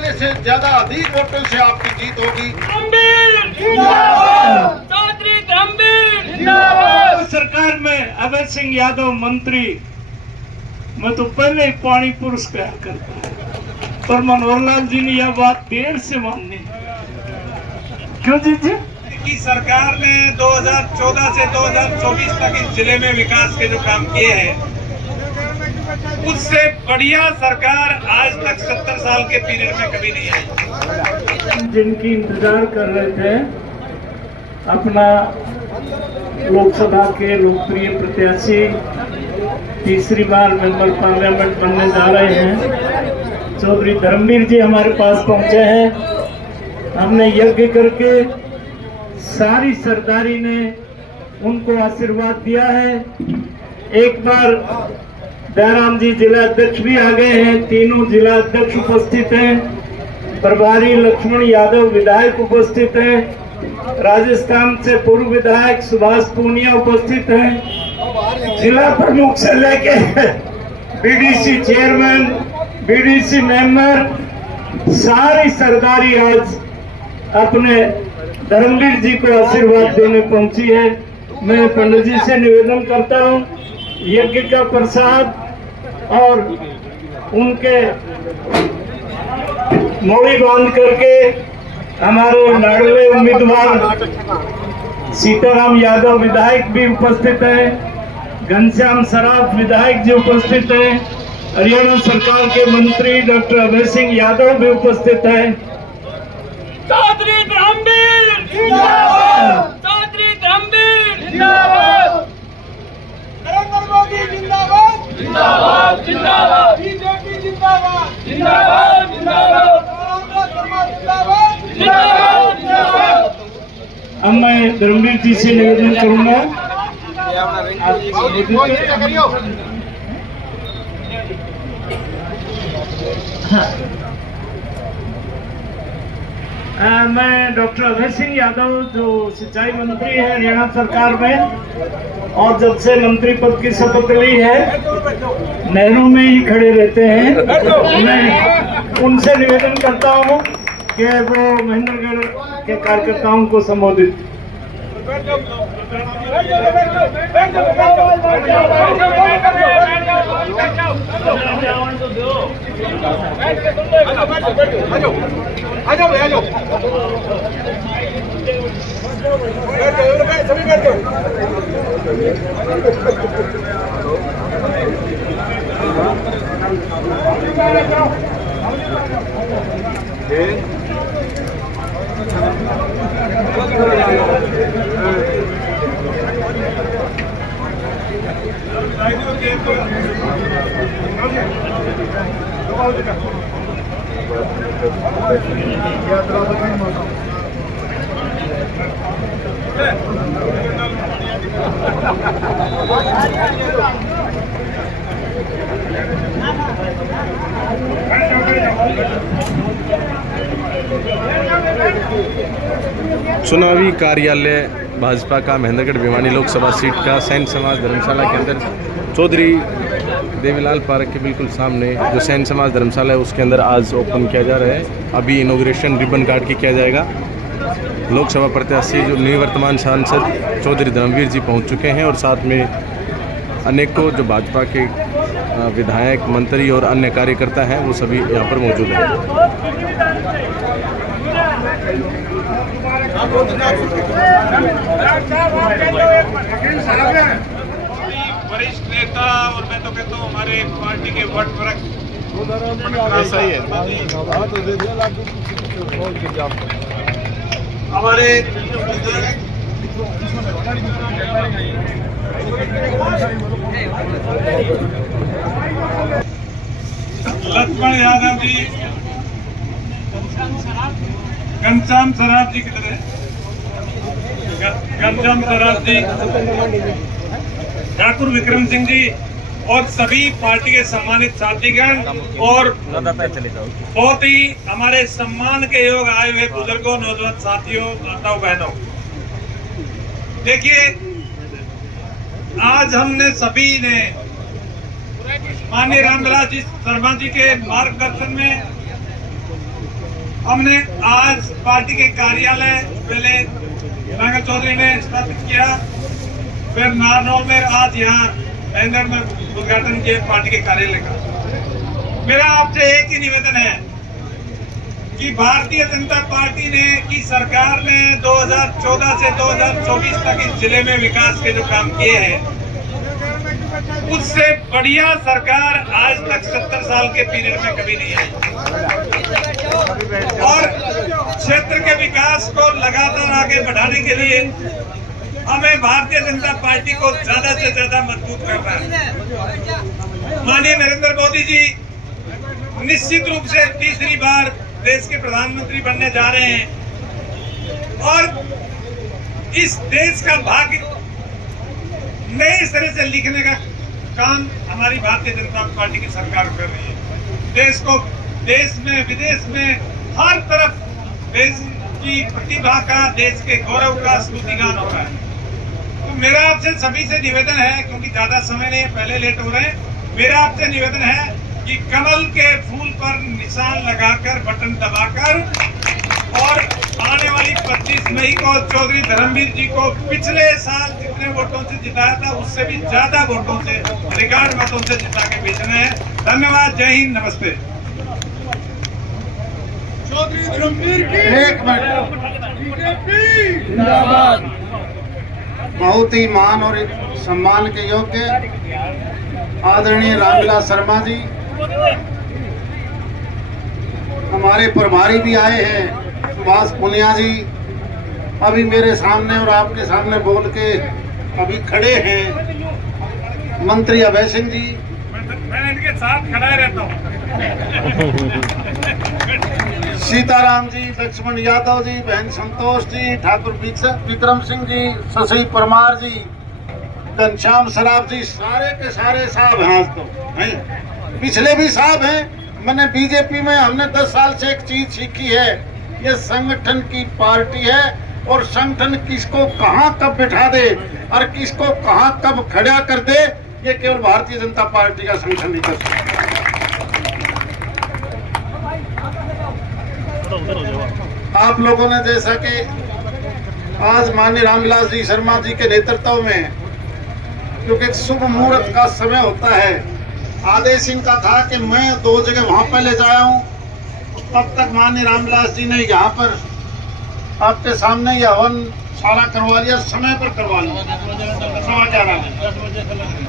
पहले से ज्यादा अधिक वोटों से आपकी जीत होगी। सरकार में अभय सिंह यादव मंत्री, मैं तो पहले ही पानी पुरुष कहा करता, पर मनोहर लाल जी ने यह बात देर से मानी। क्यों जी? की सरकार ने 2014 से 2024 तक इस जिले में विकास के जो काम किए हैं, उससे बढ़िया सरकार आज तक 70 साल के पीरियड में कभी नहीं आई। जिनकी इंतजार कर रहे थे, अपना लोकसभा के लोकप्रिय प्रत्याशी तीसरी बार मेंबर पार्लियामेंट बनने जा रहे हैं, चौधरी धर्मवीर जी हमारे पास पहुंचे हैं। हमने यज्ञ करके सारी सरदारी ने उनको आशीर्वाद दिया है। एक बार दयाराम जी जिला अध्यक्ष भी आ गए हैं, तीनों जिला अध्यक्ष उपस्थित हैं, प्रभारी लक्ष्मण यादव विधायक उपस्थित हैं, राजस्थान से पूर्व विधायक सुभाष पूनिया उपस्थित हैं, जिला प्रमुख से लेके बीडीसी चेयरमैन, बीडीसी मेंबर, सारी सरदारी आज अपने धर्मवीर जी को आशीर्वाद देने पहुंची है। मैं पंडित जी से निवेदन करता हूं, यज्ञ का प्रसाद और उनके मोड़ी बांध करके हमारे लाडले उम्मीदवार सीताराम यादव विधायक भी उपस्थित हैं, घनश्याम सराफ विधायक जी उपस्थित हैं, हरियाणा सरकार के मंत्री डॉक्टर अभय सिंह यादव भी उपस्थित हैं। चौधरी धर्मवीर जिंदाबाद, चौधरी धर्मवीर जिंदाबाद, नरेंद्र मोदी जिंदाबाद, जिंदाबाद जिंदाबाद, बीजेपी जिंदाबाद, जिंदाबाद जिंदाबाद, जिंदाबाद जिंदाबाद। अब मैं धर्मवीर जी से निवेदन करूंगा, मैं डॉक्टर अभय सिंह यादव जो सिंचाई मंत्री है हरियाणा सरकार में, और जब से मंत्री पद की शपथ ली है नहरों में ही खड़े रहते हैं। मैं उनसे निवेदन करता हूं कि वो महेंद्रगढ़ के कार्यकर्ताओं को संबोधित। चुनावी कार्यालय भाजपा का महेंद्रगढ़ भिवानी लोकसभा सीट का सैन्य समाज धर्मशाला के अंदर चौधरी देवीलाल पार्क के बिल्कुल सामने जो सैन्य समाज धर्मशाला है उसके अंदर आज ओपन किया जा रहा है। अभी इनॉग्रेशन रिबन काट के किया जाएगा। लोकसभा प्रत्याशी जो निवर्तमान सांसद चौधरी धर्मवीर जी पहुंच चुके हैं और साथ में अनेकों जो भाजपा के विधायक, मंत्री और अन्य कार्यकर्ता हैं वो सभी यहाँ पर मौजूद हैं। वरिष्ठ नेता और मैं तो कहता हूँ हमारे पार्टी के वटवृक्ष हमारे लक्ष्मण यादव जी, घनश्याम सराफ जी किधर है? घनश्याम सराफ जी, ठाकुर विक्रम सिंह जी और सभी पार्टी के सम्मानित साथीगण और बहुत ही हमारे सम्मान के योग आए हुए बुजुर्गों, नौजवान साथियों, माताओं, बहनों, देखिए आज हमने सभी ने माननीय रामविलास जी शर्मा जी के मार्गदर्शन में हमने आज पार्टी के कार्यालय पहले नांगल चौधरी ने स्थापित किया, फिर नारनौल में आज यहाँ बैंगन में उद्घाटन किया पार्टी के कार्यालय का। मेरा आपसे एक ही निवेदन है कि भारतीय जनता पार्टी ने की सरकार ने 2014 से 2024 तक इस जिले में विकास के जो काम किए हैं, उससे बढ़िया सरकार आज तक 70 साल के पीरियड में कभी नहीं आई। और क्षेत्र के विकास को लगातार आगे बढ़ाने के लिए हमें भारतीय जनता पार्टी को ज्यादा से ज्यादा मजबूत करना है। माननीय नरेंद्र मोदी जी निश्चित रूप से तीसरी बार देश के प्रधानमंत्री बनने जा रहे हैं और इस देश का भाग्य नए सिरे से लिखने का काम हमारी भारतीय जनता पार्टी की सरकार कर रही है। देश को देश में विदेश में हर तरफ देश की प्रतिभा का, देश के गौरव का स्तुतिगान हो रहा है। तो मेरा आपसे सभी से निवेदन है, क्योंकि ज्यादा समय नहीं, पहले लेट हो रहे हैं, मेरा आपसे निवेदन है कि कमल के फूल पर निशान लगाकर, बटन दबाकर और आने वाली 25 मई को चौधरी धर्मवीर जी को पिछले साल जितने वोटों से जिताया था उससे भी ज्यादा वोटों से, रिकॉर्ड मतों से जिता के भेजना है। धन्यवाद, जय हिंद, नमस्ते। चौधरी धर्मवीर की एक मिनट। जिंदाबाद। बहुत ही मान और सम्मान के योग्य आदरणीय रामविलास शर्मा जी, हमारे प्रभारी भी आए हैं सुभाष पुनिया जी, अभी मेरे सामने और आपके सामने बोल के अभी खड़े हैं। मंत्री अभय सिंह जी, मैं इनके साथ खड़ा रहता हूँ। सीताराम जी, लक्ष्मण यादव जी, बहन संतोष जी, ठाकुर विक्रम सिंह जी, शशि परमार जी, घनश्याम सराफ जी, सारे के सारे साहब हैं। आज तो हैं, पिछले भी साहब हैं। मैंने बीजेपी में हमने 10 साल से एक चीज सीखी है, ये संगठन की पार्टी है और संगठन किसको कहां कब बिठा दे और किसको कहां कब खड़ा कर दे, ये केवल भारतीय जनता पार्टी का संगठन नहीं कर सकता। आप लोगों ने जैसा कि आज माननीय रामविलास जी शर्मा जी के नेतृत्व में, क्योंकि एक शुभ मुहूर्त का समय होता है, आदेश इनका था कि मैं 2 जगह वहां पहले जाया हूं, तब तक माननीय रामविलास जी ने यहाँ पर आपके सामने यह हवन शाला करवा लिया, समय पर करवा लिया, 11:15।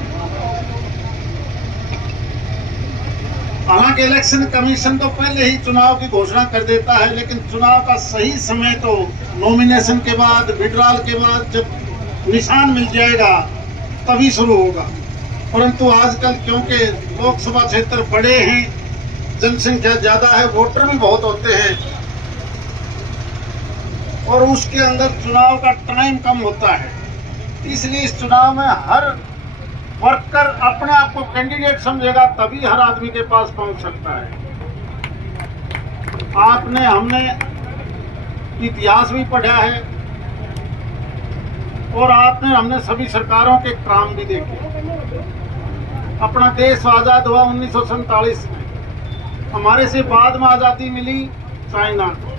हालांकि इलेक्शन कमीशन तो पहले ही चुनाव की घोषणा कर देता है, लेकिन चुनाव का सही समय तो नॉमिनेशन के बाद, विड्रॉल के बाद, जब निशान मिल जाएगा तभी शुरू होगा। परंतु आजकल क्योंकि लोकसभा क्षेत्र बड़े हैं, जनसंख्या ज्यादा है, वोटर भी बहुत होते हैं और उसके अंदर चुनाव का टाइम कम होता है, इसलिए इस चुनाव में हर वर्कर अपने आप को कैंडिडेट समझेगा, तभी हर आदमी के पास पहुंच सकता है। हमने इतिहास भी पढ़ा है और हमने सभी सरकारों के काम भी देखे। अपना देश आजाद हुआ 1947 में, हमारे से बाद में आजादी मिली चाइना को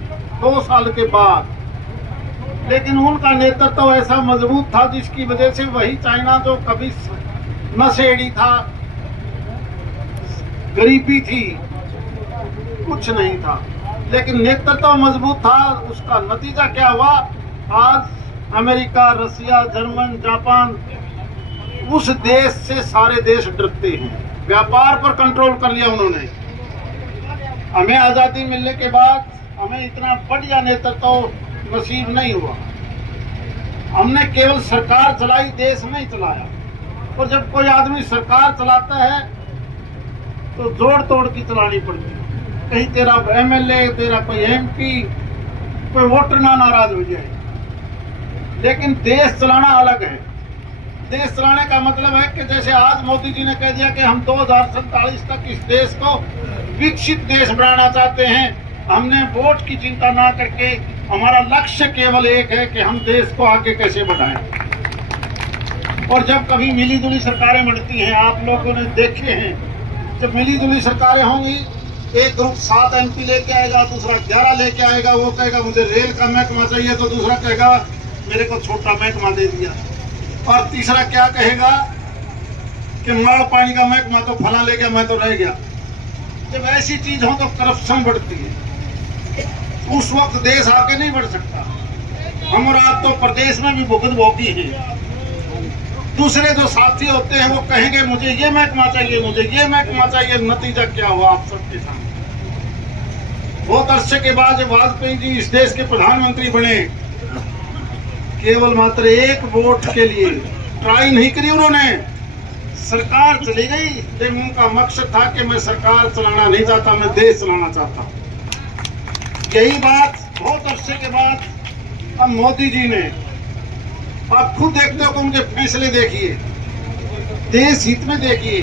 2 साल के बाद, लेकिन उनका नेतृत्व ऐसा मजबूत था जिसकी वजह से वही चाइना जो कभी नशेड़ी था, गरीबी थी, कुछ नहीं था, लेकिन नेतृत्व मजबूत था, उसका नतीजा क्या हुआ? आज अमेरिका, रसिया, जर्मन, जापान, उस देश से सारे देश डरते हैं। व्यापार पर कंट्रोल कर लिया उन्होंने। हमें आजादी मिलने के बाद हमें इतना बढ़िया नेतृत्व नसीब नहीं हुआ। हमने केवल सरकार चलाई, देश नहीं चलाया। और जब कोई आदमी सरकार चलाता है तो जोड़ तोड़ की चलानी पड़ती है। कहीं तेरा एमएलए, तेरा कोई एमपी, कोई वोटर ना नाराज हो जाए, लेकिन देश चलाना अलग है। देश चलाने का मतलब है कि जैसे आज मोदी जी ने कह दिया कि हम 2047 तक इस देश को विकसित देश बनाना चाहते हैं। हमने वोट की चिंता ना करके हमारा लक्ष्य केवल एक है कि हम देश को आगे कैसे बढ़ाएं। और जब कभी मिली जुली सरकारें बनती हैं, आप लोगों ने देखे हैं, जब मिली जुली सरकारें होंगी एक ग्रुप 7 MP लेके आएगा, दूसरा 11 लेके आएगा। वो कहेगा मुझे रेल का महकमा चाहिए, तो दूसरा कहेगा मेरे को छोटा महकमा दे दिया। और तीसरा क्या कहेगा कि माड़ पानी का महकमा तो फला ले गया, मैं तो रह गया। जब ऐसी चीज हो तो करप्शन बढ़ती है, उस वक्त देश आगे नहीं बढ़ सकता। हम और आप तो प्रदेश में भी भुगत भोगी हैं। दूसरे जो साथी होते हैं वो कहेंगे मुझे ये महकमा चाहिए, मुझे ये महकमा चाहिए। नतीजा क्या हुआ आप सबके सामने। बहुत अरसे के बाद जब वाजपेयी जी इस देश के प्रधानमंत्री बने, केवल मात्र एक वोट के लिए ट्राई नहीं करी उन्होंने, सरकार चली गई। लेकिन उनका मकसद था कि मैं सरकार चलाना नहीं चाहता, मैं देश चलाना चाहता। यही बात बहुत अरसे के बाद अब मोदी जी ने, आप खुद देखते हो कि उनके फैसले देखिए, देश हित में देखिए।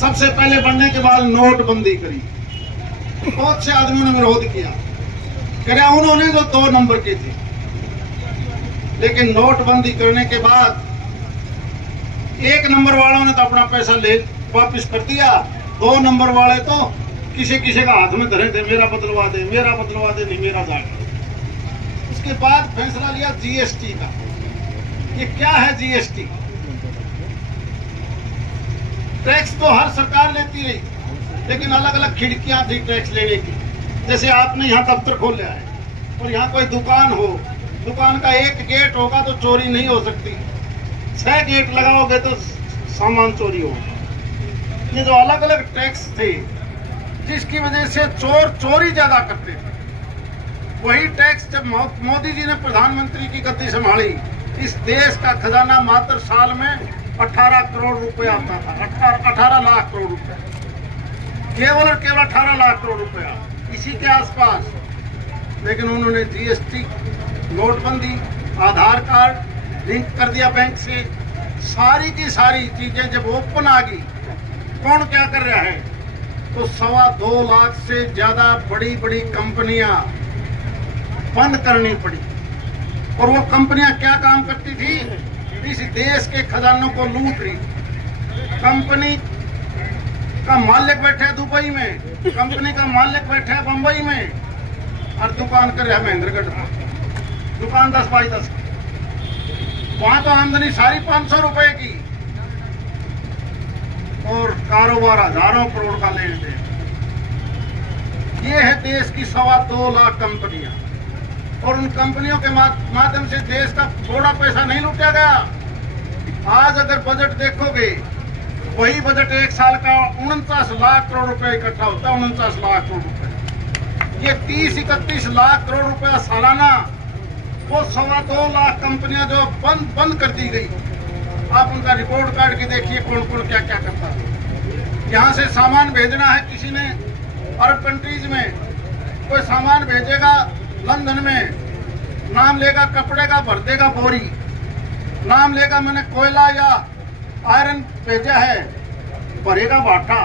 सबसे पहले बनने के बाद नोटबंदी करी, बहुत से आदमियों ने विरोध किया, क्या उन्होंने जो 2 नंबर के थे। लेकिन नोटबंदी करने के बाद 1 नंबर वालों ने तो अपना पैसा ले वापस कर दिया, 2 नंबर वाले तो किसी किसी का हाथ में धरे थे, मेरा बदलवा दे, मेरा बदलवा दे, नहीं मेरा जाए। उसके बाद फैसला लिया जीएसटी का। ये क्या है जीएसटी? टैक्स तो हर सरकार लेती रही, लेकिन अलग अलग खिड़कियां थी टैक्स लेने की। जैसे आपने यहाँ दफ्तर खोला है और यहाँ कोई दुकान हो, दुकान का 1 गेट होगा तो चोरी नहीं हो सकती, 6 गेट लगाओगे तो सामान चोरी होगा। ये जो अलग अलग टैक्स थे जिसकी वजह से चोर चोरी ज्यादा करते थे, वही टैक्स जब मोदी जी ने प्रधानमंत्री की गद्दी संभाली, इस देश का खजाना मात्र साल में 18 करोड़ रुपए आता था। 18 लाख करोड़ रुपए, केवल और केवल 18 लाख करोड़ रुपया इसी के आसपास। लेकिन उन्होंने जीएसटी, नोटबंदी, आधार कार्ड लिंक कर दिया बैंक से, सारी की सारी चीजें जब ओपन आ गई, कौन क्या कर रहा है, तो 2.25 लाख से ज्यादा बड़ी बड़ी कंपनियां बंद करनी पड़ी। और वो कंपनियां क्या काम करती थी? इस देश के खजानों को लूट रही। कंपनी का मालिक बैठा है दुबई में, कंपनी का मालिक बैठा है बंबई में, और दुकान कर रहा है महेंद्रगढ़ में। दुकान 10 बाई 10, वहां तो आमदनी सारी 500 रुपए की, और कारोबार हजारों करोड़ का लेन देन। ये है देश की 2.25 लाख कंपनियां, और उन कंपनियों के माध्यम से देश का थोड़ा पैसा नहीं लूटा गया। आज अगर बजट देखोगे, वही बजट 1 साल का 49 लाख करोड़ रुपए इकट्ठा होता है। 49 लाख करोड़ रुपए, ये 30-31 लाख करोड़ रुपया सालाना। वो 2.25 लाख कंपनियां जो बंद कर दी गई, आप उनका रिपोर्ट कार्ड के देखिए कौन कौन क्या क्या करता है। यहाँ से सामान भेजना है किसी ने अरब कंट्रीज में, कोई सामान भेजेगा लंदन में, नाम लेगा कपड़े का, भर देगा बोरी, नाम लेगा मैंने कोयला या आयरन भेजा है, भरेगा भाटा,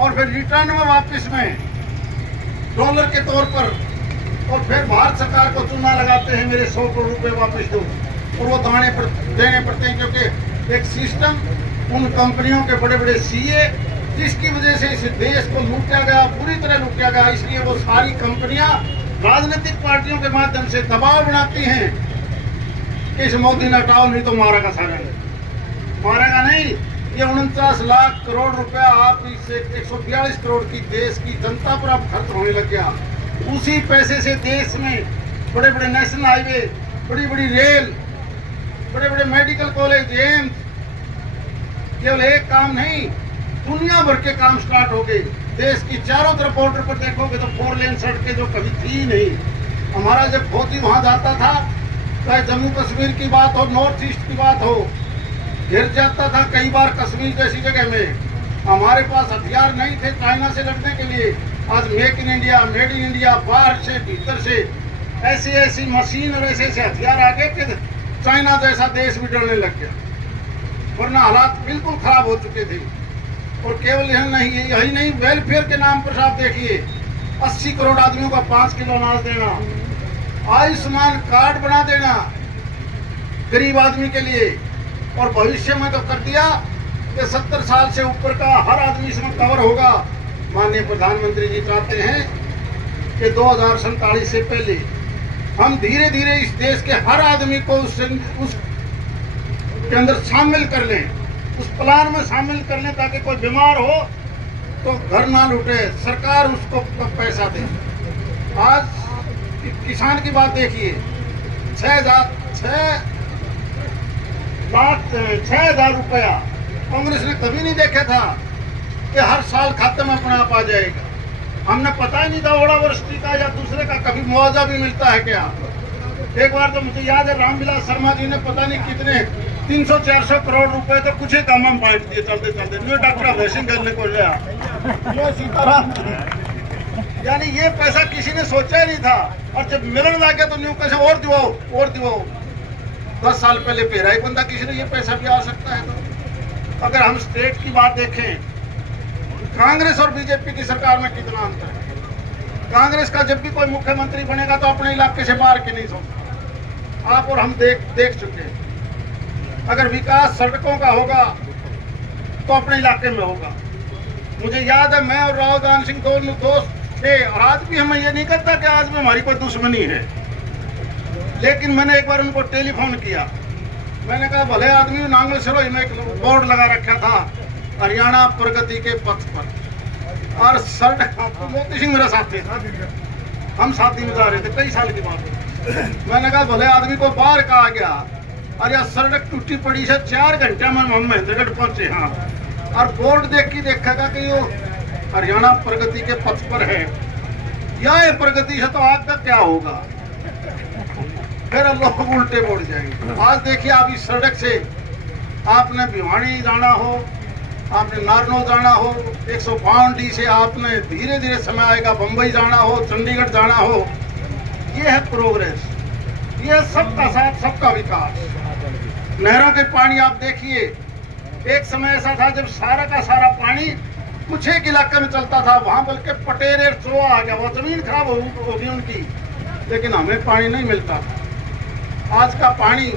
और फिर रिटर्न में वापस में डॉलर के तौर पर, और फिर भारत सरकार को चूना लगाते हैं मेरे 100 करोड़ रुपए वापस दो, और वो देने पड़ते हैं। क्योंकि एक सिस्टम उन कंपनियों के बड़े बड़े सीए, जिसकी वजह से इस देश को लूटा गया, पूरी तरह लूटा गया। इसलिए वो सारी कंपनियां राजनीतिक पार्टियों के माध्यम से दबाव बनाती हैं कि इस मोदी ने हटाओ, नहीं तो मारेगा सारा। मारेगा नहीं, ये 49 लाख करोड़ रुपया आप इससे 142 करोड़ की देश की जनता पर अब खर्च होने लग गया। उसी पैसे से देश में बड़े बड़े नेशनल हाईवे, बड़ी बड़ी रेल, बड़े बड़े मेडिकल कॉलेज, एम्स, केवल एक काम नहीं, दुनिया भर के काम स्टार्ट हो गए। देश की चारों तरफ बॉर्डर पर देखोगे तो 4 लेन सड़कें जो कभी थी नहीं। हमारा जब फौजी वहां जाता था, चाहे जम्मू कश्मीर की बात हो, नॉर्थ ईस्ट की बात हो, गिर जाता था कई बार कश्मीर जैसी जगह में। हमारे पास हथियार नहीं थे चाइना से लड़ने के लिए। आज make in India, made in India, बाहर से भीतर से ऐसी ऐसी मशीन और ऐसे ऐसे हथियार आ गए कि चाइना जैसा देश भी डरने लग गया, वरना हालात बिल्कुल खराब हो चुके थे। और केवल यही नहीं, वेलफेयर के नाम पर आप देखिए, 80 करोड़ आदमियों का 5 किलो अनाज देना, आयुष्मान कार्ड बना देना गरीब आदमी के लिए, और भविष्य में तो कर दिया कि 70 साल से ऊपर का हर आदमी इसमें कवर होगा। माननीय प्रधानमंत्री जी चाहते हैं कि 2047 से पहले हम धीरे धीरे इस देश के हर आदमी को उस के अंदर शामिल कर लें, उस प्लान में शामिल कर लें, ताकि कोई बीमार हो तो घर ना लूटे, सरकार उसको पैसा दे। आज किसान की बात देखिए, 6,000 रुपया कांग्रेस ने कभी नहीं देखा था कि हर साल खाते में अपने आप आ जाएगा। हमने पता ही नहीं था ओलावृष्टि का या दूसरे का कभी मुआवजा भी मिलता है क्या। एक बार तो मुझे याद है रामविलास शर्मा जी ने पता नहीं कितने 300-400 करोड़ रुपए तो कुछ ही काम में बांट दिए चलते चलते। ये डॉक्टर वैसे करने को लिया, ये सीताराम, यानी ये पैसा किसी ने सोचा ही नहीं था। और जब मिलने लगे तो न्यू कैसे और दिवाओ 10 साल पहले पेरा ही बंदा किसी ने ये पैसा भी आ सकता है। तो अगर हम स्टेट की बात देखें, कांग्रेस और बीजेपी की सरकार में कितना अंतर है। कांग्रेस का जब भी कोई मुख्यमंत्री बनेगा तो अपने इलाके से बाहर के नहीं सोचता। आप और हम देख चुके हैं। अगर विकास सड़कों का होगा तो अपने इलाके में होगा। मुझे याद है मैं और राव दान सिंह दोनों दोस्त थे, और आज भी हमें ये नहीं कहता कि आज में हमारी कोई दुश्मनी है, लेकिन मैंने एक बार उनको टेलीफोन किया। मैंने कहा भले आदमी नांगल सिरोही में एक बोर्ड लगा रखा था हरियाणा प्रगति के पथ पर, और सड़क मोती सिंह मेरा साथी था, हम साथी में जा रहे थे, कई साल की बात है। मैंने कहा भले आदमी को बाहर कहा गया, और यह सड़क टूटी पड़ी से 4 घंटे में हम महेंद्रगढ़ पहुंचे। हाँ, और बोर्ड देखेगा कि वो हरियाणा प्रगति के पथ पर है, या ये प्रगति से तो आग का क्या होगा, फिर लोग उल्टे बोल जाएंगे। आज देखिए, आप इस सड़क से आपने भिवानी जाना हो, आपने नारनौल जाना हो, 152D से आपने धीरे धीरे समय आएगा बम्बई जाना हो, चंडीगढ़ जाना हो। ये है प्रोग्रेस, ये सबका साथ सबका विकास। नहरों के पानी आप देखिए, एक समय ऐसा था जब सारा का सारा पानी कुछ एक इलाके में चलता था, वहां बल्कि पटेर चोआ आ गया, वो जमीन खराब होगी उनकी, लेकिन हमें पानी नहीं मिलता था। आज का पानी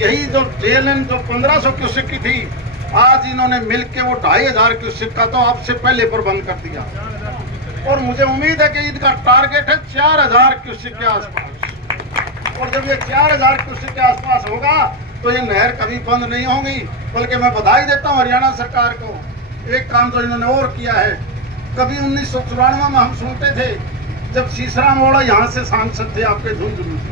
यही जो जेएलएन जो 1500 क्यूसेक की थी, आज इन्होंने मिलके वो 2500 क्यूसेक का तो आपसे पहले प्रबंध कर दिया, और मुझे उम्मीद है कि इनका टारगेट है 4000 क्यूसेक के आसपास। और जब ये 4000 क्यूसेक के आसपास होगा तो ये नहर कभी बंद नहीं होगी। बल्कि मैं बधाई देता हूँ हरियाणा सरकार को, एक काम तो इन्होंने और किया है। कभी 1994 में हम सुनते थे, जब सीसरा मोड़ा यहाँ से सांसद थे आपके झुंझुनू से,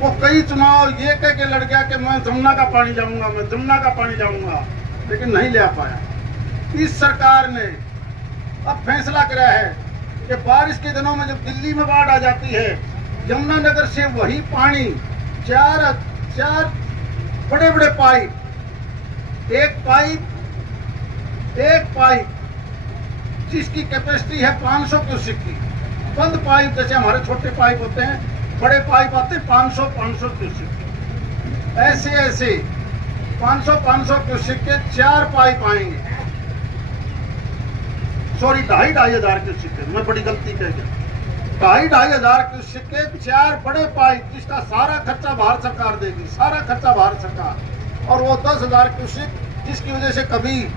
वो कई चुनाव ये कह के लड़ गया कि मैं जमुना का पानी जाऊंगा, मैं जमुना का पानी जाऊंगा, लेकिन नहीं ले पाया। इस सरकार ने अब फैसला करा है कि बारिश के दिनों में जब दिल्ली में बाढ़ आ जाती है, यमुनानगर से वही पानी 4 बड़े बड़े पाइप, एक पाइप जिसकी कैपेसिटी है 500 क्यूसेक की, बंद पाइप जैसे हमारे छोटे पाइप होते हैं, बड़े पाइप आते हैं 500 क्यूसेक, ऐसे 500 क्यूसेक के 4 पाइप आएंगे। सॉरी, 2500 क्यूसेक के, मैं बड़ी गलती कह गया। 2500 क्यूसेक के 4 बड़े पाइप, जिसका सारा खर्चा भारत सरकार देगी, सारा खर्चा भारत सरकार। और वो 10,000 क्यूसेक जिसकी वजह से कभी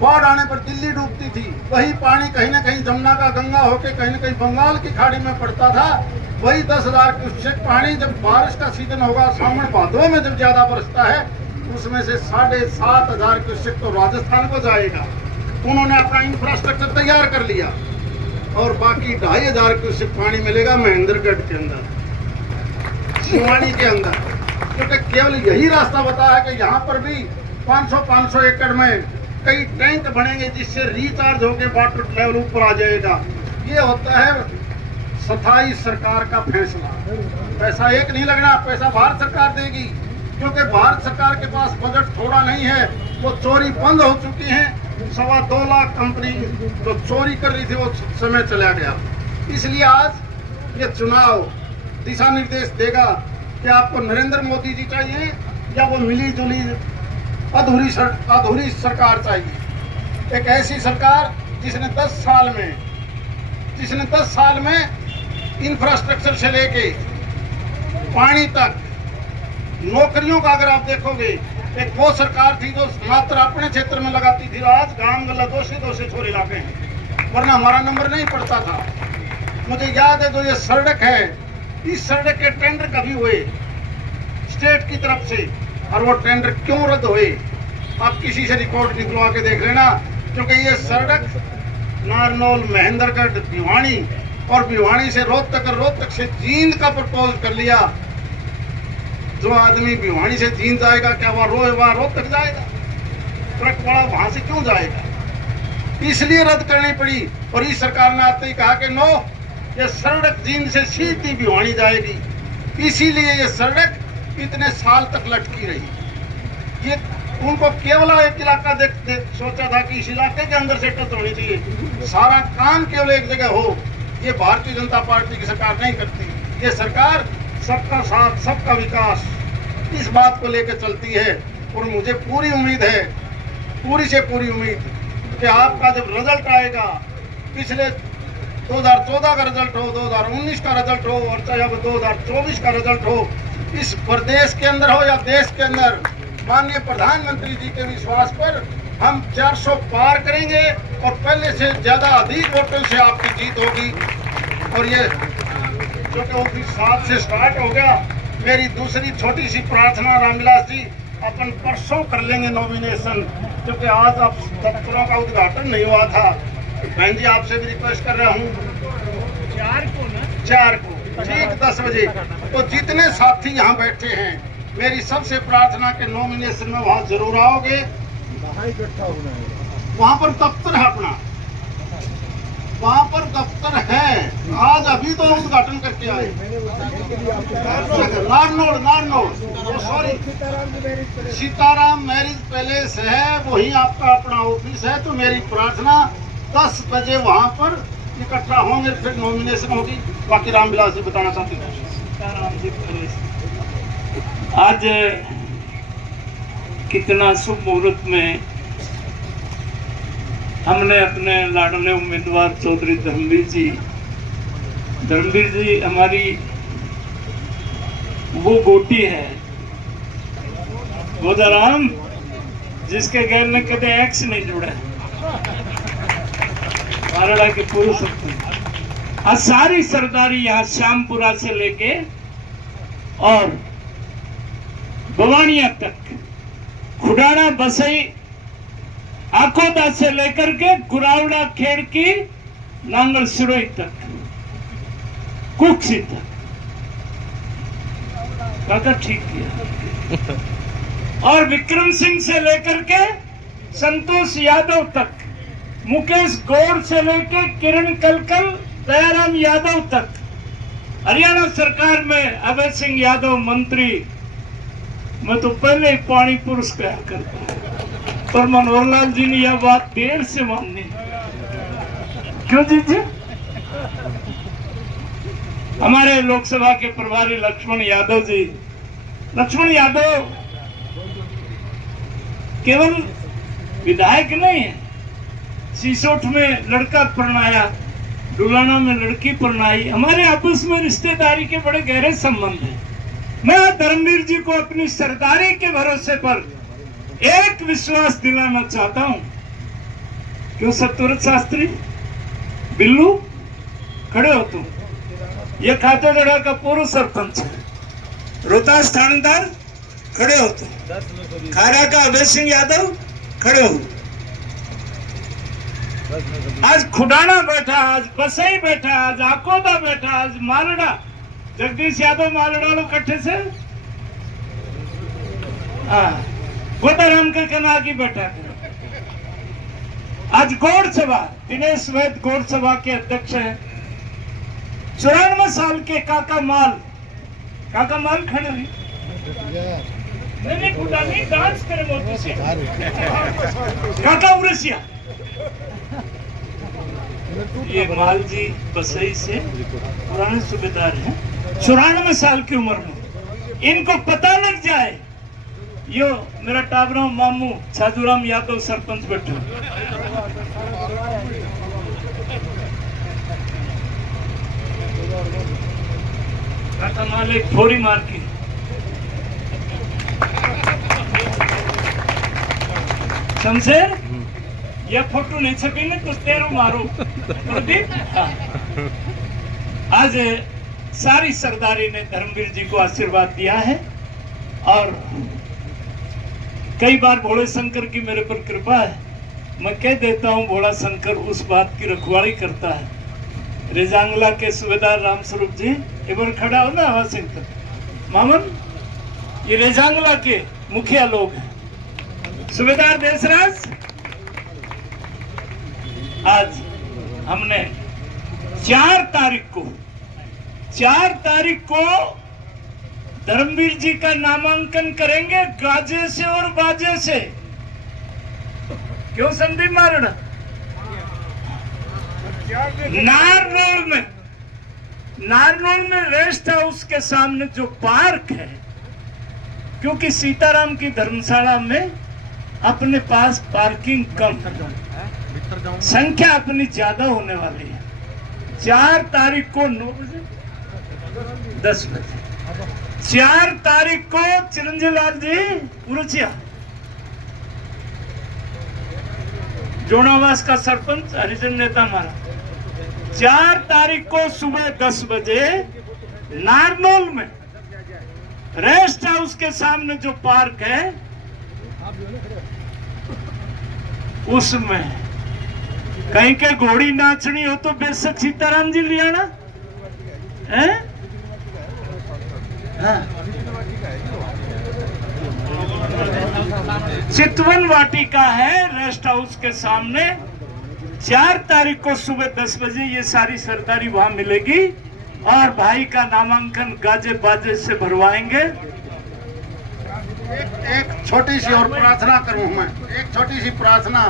बाढ़ आने पर दिल्ली डूबती थी, वही पानी कहीं ना कहीं जमुना का गंगा होके कहीं ना कहीं बंगाल की खाड़ी में पड़ता था। वही 10,000 क्यूसेक पानी जब बारिश का सीजन होगा, सावन भादों में जब ज्यादा बरसता है, उसमें से 7,500 क्यूसेक तो राजस्थान को जाएगा। उन्होंने अपना इंफ्रास्ट्रक्चर तैयार कर लिया, और बाकी 2500 क्यूसेक पानी मिलेगा महेंद्रगढ़ के अंदर, शिवानी के अंदर, क्योंकि केवल यही रास्ता बताया है कि यहाँ पर भी 500 एकड़ में कई टैंक बनेंगे, जिससे रिचार्ज होकर वाटर लेवल ऊपर आ जाएगा। ये होता है स्थायी सरकार का फैसला। पैसा एक नहीं लगना, पैसा भारत सरकार देगी, क्योंकि भारत सरकार के पास बजट थोड़ा नहीं है। वो चोरी बंद हो चुकी है, 2.25 लाख कंपनी जो चोरी कर रही थी वो समय चला गया। इसलिए आज ये चुनाव दिशा निर्देश देगा कि आपको नरेंद्र मोदी जी चाहिए या वो मिली जुली अधूरी सरकार चाहिए। एक ऐसी सरकार जिसने 10 साल में इंफ्रास्ट्रक्चर से लेके पानी तक, नौकरियों का अगर आप देखोगे, एक वो सरकार थी जो मात्र अपने क्षेत्र में लगाती थी। आज गांव गला 200 छोरे लाते हैं, वरना हमारा नंबर नहीं पड़ता था। मुझे याद है जो ये सड़क है, इस सड़क के टेंडर कभी हुए स्टेट की तरफ से, और वो टेंडर क्यों रद्द हुए आप किसी से रिकॉर्ड निकलवा के देख लेना। क्योंकि ये सड़क नारनौल, महेंद्रगढ़, भिवानी और भिवानी से रोहतक और रोहतक से जींद का प्रपोज कर लिया। जो आदमी भिवानी से जींद जाएगा क्या वहाँ रोहतक जाएगा? ट्रक वाला वहां से क्यों जाएगा? इसलिए रद्द करनी पड़ी। और इस सरकार ने आते ही कहा कि नो, ये सड़क जींद से सीधी भिवानी जाएगी। इसीलिए ये सड़क इतने साल तक लटकी रही। ये उनको केवल एक इलाका सोचा था कि इस इलाके के अंदर से टच होनी चाहिए, सारा काम केवल एक जगह हो। ये भारतीय जनता पार्टी की सरकार नहीं करती। ये सरकार सबका साथ, सबका विकास, इस बात को लेकर चलती है। और मुझे पूरी उम्मीद है, पूरी से पूरी उम्मीद कि आपका जब रिजल्ट आएगा, पिछले 2014 का रिजल्ट हो, 2019 का रिजल्ट हो, और चाहे अब 2024 का रिजल्ट हो, इस प्रदेश के अंदर हो या देश के अंदर, माननीय प्रधानमंत्री जी के विश्वास पर हम 400 पार करेंगे और पहले से ज्यादा अधिक वोटों से आपकी जीत होगी। और ये जो कि ऑफिस 7 से स्टार्ट हो गया, मेरी दूसरी छोटी सी प्रार्थना रामविलास जी, अपन परसों कर लेंगे नॉमिनेशन, क्योंकि आज आप दफ्तरों का उद्घाटन नहीं हुआ था। बहन जी आपसे भी रिक्वेस्ट कर रहा हूँ 4 को ठीक 10 बजे, तो जितने साथी यहाँ बैठे हैं, मेरी सबसे प्रार्थना के नॉमिनेशन में वहाँ जरूर आओगे। वहाँ पर दफ्तर है अपना, वहाँ पर दफ्तर है। आज अभी तो उद्घाटन करके आए। Narnaul sorry, Sitaram marriage palace है, वही आपका अपना ऑफिस है। तो मेरी प्रार्थना 10 बजे वहाँ पर इकट्ठा होंगे, फिर नॉमिनेशन होगी। बाकी रामविलास जी बताना चाहती हूँ। आज कितना शुभ मुहूर्त में हमने अपने लाडले उम्मीदवार चौधरी धर्मवीर जी हमारी वो गोटी है, वो दराम जिसके गैर में कदे एक्स नहीं जुड़ा, मारड़ा के पुरुष। आज सारी सरदारी यहाँ श्यामपुरा से लेके और बवानिया तक, खुडाना, बसई, आकोदा से लेकर के गुरावड़ा, खेड़की, नांगल सिरोई तक, कुक्सी तक, काका ठीक किया। और विक्रम सिंह से लेकर के संतोष यादव तक, मुकेश गौड़ से लेकर किरण कलकल, दयाराम यादव तक, हरियाणा सरकार में अभय सिंह यादव मंत्री, मैं तो पहले ही पानी पुरुष कहा करता, पर मनोहर लाल जी ने यह बात देर से माननी। क्यों जी? हमारे लोकसभा के प्रभारी लक्ष्मण यादव जी, लक्ष्मण यादव केवल विधायक नहीं है, सीसोट में लड़का परनाया, डुलाना में लड़की परनाई, हमारे आपस में रिश्तेदारी के बड़े गहरे संबंध हैं। मैं धर्मवीर जी को अपनी सरदारी के भरोसे पर एक विश्वास दिलाना चाहता हूं। क्यों सतव्रत शास्त्री, बिल्लू खड़े हो तुम? ये खातेगढ़ा का पूर्व सरपंच है, रोहतास थानेदार खड़े हो तुम, खारा का अभय सिंह यादव खड़े हो, आज खुडाना बैठा, आज बसई बैठा, आज आकोदा बैठा, आज मालड़ा, जगदीश यादव मालड़ा लो कट्ठे से गोदाराम का कना की बैठा। आज गौड़ सभा, दिनेश वैद गौड़ सभा के अध्यक्ष है। 94 साल के काका माल खड़े हुई, मैंने खुदानी डांस करे मोदी से, काका उरसिया, ये माल जी बसई से पुराने सूबेदार हैं। 94 साल की उम्र में इनको पता लग जाए, यो मेरा टाबरा मामू साधुराम यादव सरपंच बैठे, काका माल एक थोड़ी मार की, शमशेर ये फोटो नहीं छपी ना तो तेरू मारू प्रदीप। आज सारी सरदारी ने धर्मवीर जी को आशीर्वाद दिया है और कई बार भोले शंकर की मेरे पर कृपा है। मैं कह देता हूँ भोला शंकर उस बात की रखवाली करता है। रेजांगला के सूबेदार रामस्वरूप जी एक बार खड़ा हो ना आवाज सिंह मामन, ये रेजांगला के मुखिया लोग हैं। सूबेदार देशराज, आज हमने 4 तारीख को धर्मवीर जी का नामांकन करेंगे गाजे से और बाजे से। क्यों संदीप मारण? नारनौल में रेस्ट हाउस के सामने जो पार्क है, क्योंकि सीताराम की धर्मशाला में अपने पास पार्किंग कम, संख्या अपनी ज्यादा होने वाली है। 4 तारीख को 9 बजे 10 बजे 4 तारीख को चिरंजीव लाल जी उरुचिया जोनावास का सरपंच हरिजन नेता हमारा, 4 तारीख को सुबह 10 बजे नारनौल में रेस्ट हाउस के सामने जो पार्क है उसमें कहीं के घोड़ी नाचनी हो तो बेशक सीताराम जी लियाना है। चितवन वाटिका है रेस्ट हाउस के सामने। 4 तारीख को सुबह 10 बजे ये सारी सरदारी वहां मिलेगी और भाई का नामांकन गाजे बाजे से भरवाएंगे। एक छोटी सी और प्रार्थना करूं मैं, एक छोटी सी प्रार्थना।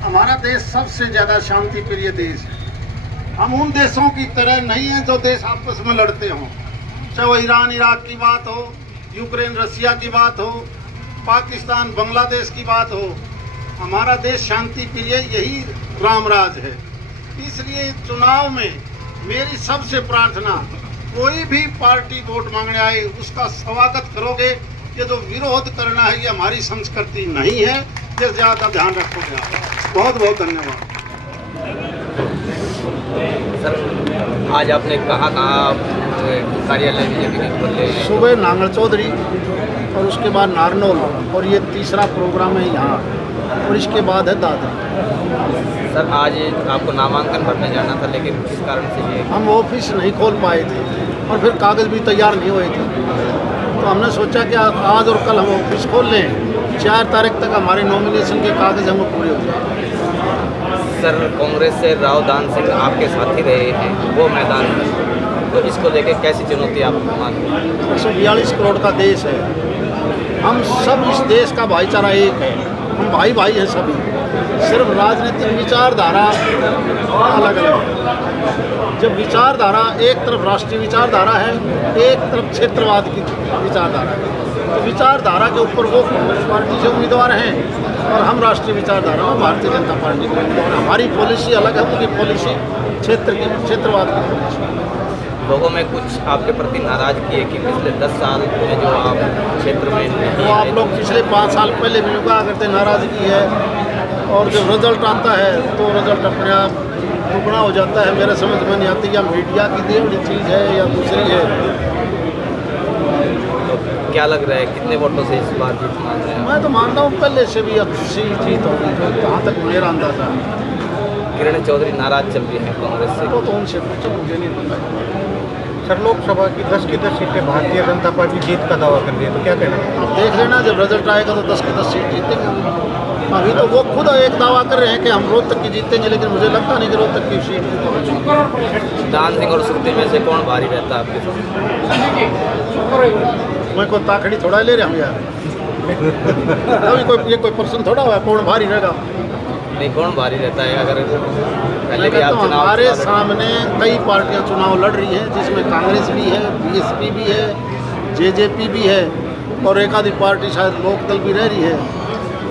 हमारा देश सबसे ज्यादा शांति प्रिय देश है। हम उन देशों की तरह नहीं है जो देश आपस में लड़ते हों, चाहे वो ईरान इराक की बात हो, यूक्रेन रसिया की बात हो, पाकिस्तान बांग्लादेश की बात हो। हमारा देश शांति प्रिय यही रामराज है। इसलिए चुनाव में मेरी सबसे प्रार्थना, कोई भी पार्टी वोट मांगने आए उसका स्वागत करोगे। ये जो विरोध करना है ये हमारी संस्कृति नहीं है, ये ज्यादा ध्यान रखोगे आप। बहुत बहुत धन्यवाद। सर, आज आपने कहाँ कार्यालय बीजेपी के खोले? सुबह नांगल चौधरी और उसके बाद नारनौल और ये तीसरा प्रोग्राम है यहाँ, और इसके बाद है दादरी। सर, आज आपको नामांकन भरने जाना था लेकिन किस कारण से ये? हम ऑफिस नहीं खोल पाए थे और फिर कागज़ भी तैयार नहीं हुए थे, तो हमने सोचा कि आज और कल हम ऑफिस खोल लें। 4 तारीख तक हमारे नॉमिनेशन के कागज़ हम पूरे हो जाए। सर, कांग्रेस से राव दान सिंह आपके साथी रहे हैं वो मैदान में, तो इसको लेकर कैसी चुनौती आप मानते हैं? 142 करोड़ का देश है, हम सब इस देश का भाईचारा एक है, हम भाई भाई हैं सभी। सिर्फ राजनीतिक विचारधारा अलग अलग है। जब विचारधारा एक तरफ राष्ट्रीय विचारधारा है, एक तरफ क्षेत्रवाद की विचारधारा है, तो विचारधारा के ऊपर वो कांग्रेस पार्टी से उम्मीदवार हैं और हम राष्ट्रीय विचारधारा में भारतीय जनता पार्टी के उम्मीदवार। हमारी पॉलिसी अलग है, उनकी पॉलिसी क्षेत्रवाद की पॉलिसी। लोगों में कुछ आपके प्रति नाराजगी है कि पिछले 10 साल में जो आप क्षेत्र में नहीं वो आप लोग पिछले 5 साल पहले भी कहा करते नाराज़गी है, और जब रिजल्ट आता है तो रिजल्ट अपने आप दुगना हो जाता है। मेरे समझ में नहीं आती या मीडिया की दी हुई चीज़ है या दूसरी है। तो क्या लग रहा है कितने वोटों से इस बार जीत मान रहे हैं? मैं तो मानता हूँ पहले से भी अच्छी जीत होगी, जहाँ तक मेरा अंदाजा है। किरण चौधरी नाराज चल रही है कांग्रेस से, तो उनसे पूछो, मुझे नहीं पता। सर, लोकसभा की 10 की 10 सीटें भारतीय जनता पार्टी जीत का दावा कर रही है, तो क्या कहना है? अब देख लेना, जब रिजल्ट आएगा तो 10 की 10 सीट जीतेंगे। अभी तो वो खुद एक दावा कर रहे हैं कि हम रोहतक की जीतेंगे, लेकिन मुझे लगता नहीं कि रोहतक की सीट जीतेंगे। दान सिंह और सुखदेव में से कौन भारी रहता है आपके साथ? मैं कोई ताकड़ी थोड़ा ले रहे हम यार। अभी कोई प्रश्न थोड़ा हुआ कौन भारी रहेगा? नहीं, कौन भारी रहता है? अगर पहले भी तो आप हमारे सामने कई पार्टियां चुनाव लड़ रही हैं, जिसमें कांग्रेस भी है, बीएसपी भी है, जेजेपी भी है, और एक आधी पार्टी शायद लोकदल भी रह रही है।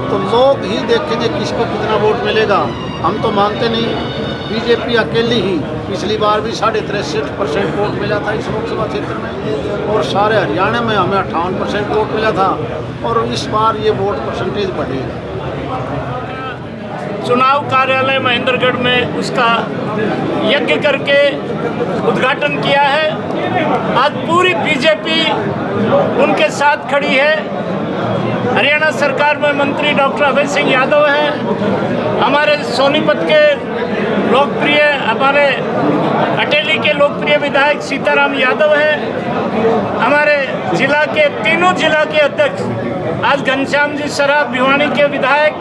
तो लोग ही देखेंगे किसको कितना वोट मिलेगा। हम तो मानते नहीं, बीजेपी अकेली ही पिछली बार भी 63.5% वोट मिला था इस लोकसभा क्षेत्र में, और सारे हरियाणा में हमें 58% वोट मिला था, और इस बार ये वोट परसेंटेज बढ़ेगा। चुनाव कार्यालय महेंद्रगढ़ में उसका यज्ञ करके उद्घाटन किया है। आज पूरी बीजेपी उनके साथ खड़ी है। हरियाणा सरकार में मंत्री डॉक्टर अभय सिंह यादव हैं, हमारे सोनीपत के लोकप्रिय, हमारे अटेली के लोकप्रिय विधायक सीताराम यादव हैं, हमारे जिला के तीनों जिला के अध्यक्ष आज घनश्याम जी सराफ भिवानी के विधायक,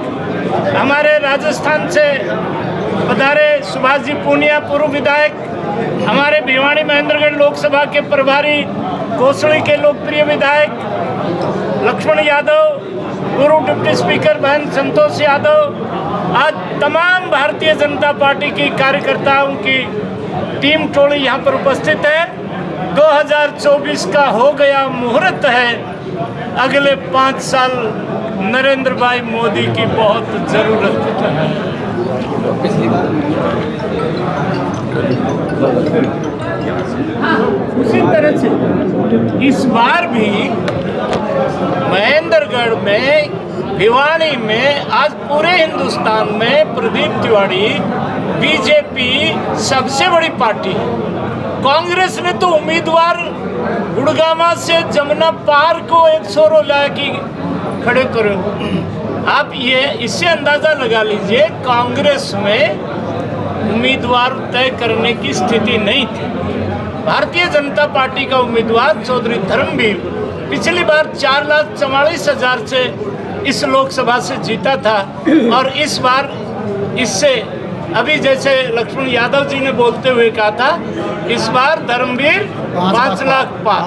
हमारे राजस्थान से पधारे सुभाष जी पूनिया पूर्व विधायक, हमारे भिवानी महेंद्रगढ़ लोकसभा के प्रभारी कोसली के लोकप्रिय विधायक लक्ष्मण यादव, पूर्व डिप्टी स्पीकर बहन संतोष यादव, आज तमाम भारतीय जनता पार्टी की कार्यकर्ताओं की टीम टोली यहाँ पर उपस्थित है। 2024 का हो गया मुहूर्त है, अगले 5 साल नरेंद्र भाई मोदी की बहुत जरूरत है। उसी तरह से इस बार भी महेंद्रगढ़ में, भिवानी में, आज पूरे हिंदुस्तान में प्रदीप तिवारी बीजेपी सबसे बड़ी पार्टी है। कांग्रेस ने तो उम्मीदवार गुड़गामा से जमुना पार को एक सोरो ला के खड़े करो। आप ये इससे अंदाजा लगा लीजिए कांग्रेस में उम्मीदवार तय करने की स्थिति नहीं थी। भारतीय जनता पार्टी का उम्मीदवार चौधरी धर्मवीर पिछली बार 4,44,000 से इस लोकसभा से जीता था और इस बार इससे अभी जैसे लक्ष्मण यादव जी ने बोलते हुए कहा था, इस बार धर्मवीर 5 लाख पार।